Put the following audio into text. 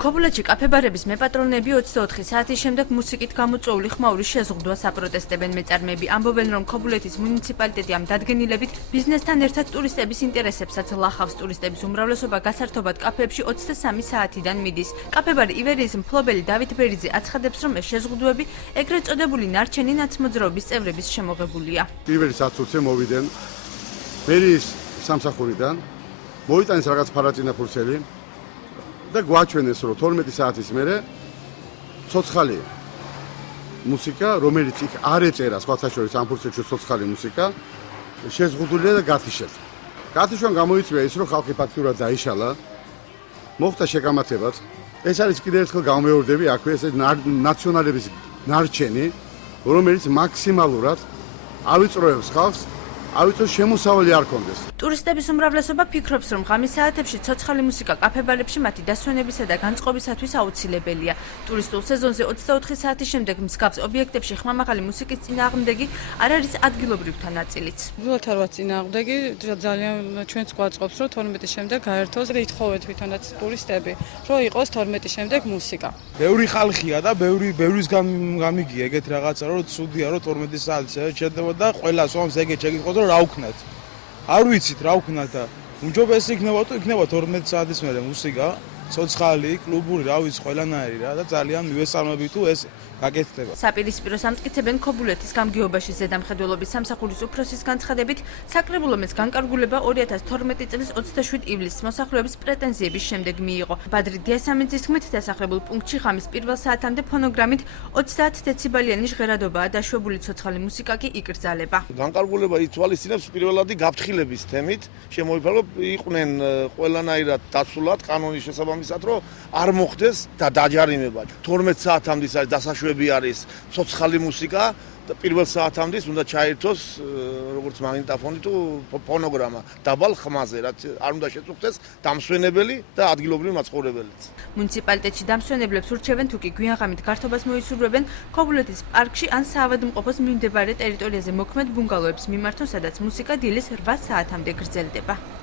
ქობულეთში კაფე-ბარების მეპატრონეები 24 საათის შემდეგ მუსიკით გამოწვეული ხმაურის შეზღუდვას აპროტესტებენ. მეწარმეები ამბობენ, რომ ქობულეთის მუნიციპალიტეტი ამ დადგენილებით ბიზნესთან ერთად ტურისტების ინტერესებსაც ლახავს. ტურისტების უმრავლესობა გასართობად კაფეებში 23 საათიდან მიდის. კაფე-ბარი ივერიის მფლობელი დავით ბერიძე აცხადებს, რომ ეს შეზღუდვები ეგრეთ წოდებული ნარჩენი ნაცმოძრაობის წევრების შემოღებულია. პირველი საცურცე მოვიდნენ ბერიის სამსახურიდან, მოიტანეს რაღაც ფარაწინა ფურცელი და გვაჩვენეს, რომ 12 საათის მერე ცოცხალი მუსიკა, რომელიც იქ არ ეწერა, სხვათა შორის ამ ფურცელში ცოცხალი მუსიკა, შეზღუდულია და გათიშეთ. გათიშვამ გამოიწვია ის, რომ ხალხი ფაქტურად დაიშალა, მოხდა შეკამათებაც. ეს არის კიდევ ერთხელ გამეორდები, აქვე ეს ნაციონალების ნარჩენი, რომელიც მაქსიმალურად ავიწროებს ხალხს, ავიწროს შემოსავალი არ კონდეს. ტურისტების უმრავლესობა ფიქრობს, რომ ღამის საათებში ცოცხალი მუსიკა კაფე-ბარებში მათი დასვენებისა და განწყობისათვის აუცილებელია. ტურისტულ სეზონზე 24 საათის შემდეგ მსგავს ობიექტებში ხმამაღალი მუსიკის წინააღმდეგი არ არის ადგილობრივთა ნაწილიც. Ვილათ არ ვარ წინააღმდეგი, ძალიან ჩვენც გვაწყობს, რომ 12-ის შემდეგ გაერთოს და ითხოვეთ თვითონაც ტურისტები, რომ იყოს 12-ის შემდეგ მუსიკა. ბევრი ხალხია და ბევრის გამიგია ეგეთ რაღაცა, რომ ცუდია, რომ 12 საათს შედება და ყველას ომს ეგეთ შეგიტყოს, რომ რა ვქნათ. არ ვიცით რა ვქნათ და უმჯობესი იქნება თუ იქნება 12 საათის მერე მუსიკა, ცოცხალი, კლუბური, რა ვიცი, ყველანაირი რა და ძალიან მივესალმები თუ ეს გაკეთდება. საპირისპირო სამტკიცებენ ქობულეთის გამგეობაში ზედამხედველობის სამსახურის უფროსის განცხადებით, საკრებულომეს განკარგულება 2012 წლის 27 ივლისს მოსახლეობის პრეტენზიების შემდეგ მიიღო. ბადრი დიასამიძის თქმით, დასახლებულ პუნქტში ღამის პირველ საათამდე ფონოგრამით 30 დეციბელიანი ჟღერადობაა დაშვებული, ცოცხალი მუსიკა კი იკრძალება. განკარგულება ითვალისწინებს პირველადი გაფრთხილების თემით, შემოიფარგლო იყვნენ ყველანაირად დაცულად კანონის შესაბამისად, რომ არ მოხდეს და დაჯარიმება. 12 საათამდე არის დასაშვები არის ცოცხალი მუსიკა და პირველ საათამდე უნდა ჩაერთოს როგორც მაგნიტოფონი თუ ფონოგრამა დაბალ ხმაზე, რაც არ უნდა შეწუხდეს დამსვენებელი და ადგილობრივი მაცხოვრებელიც. მუნიციპალიტეტში დამსვენებლებს ურჩევენ თუ კი გვიანღამით გართობას მოისურვებენ ქობულეთის პარკში ან საავადმყოფოს მიმდებარე ტერიტორიაზე მოქმედ ბუნგალოებს მიმართონ, სადაც მუსიკა დილის 8 საათამდე გრძელდება.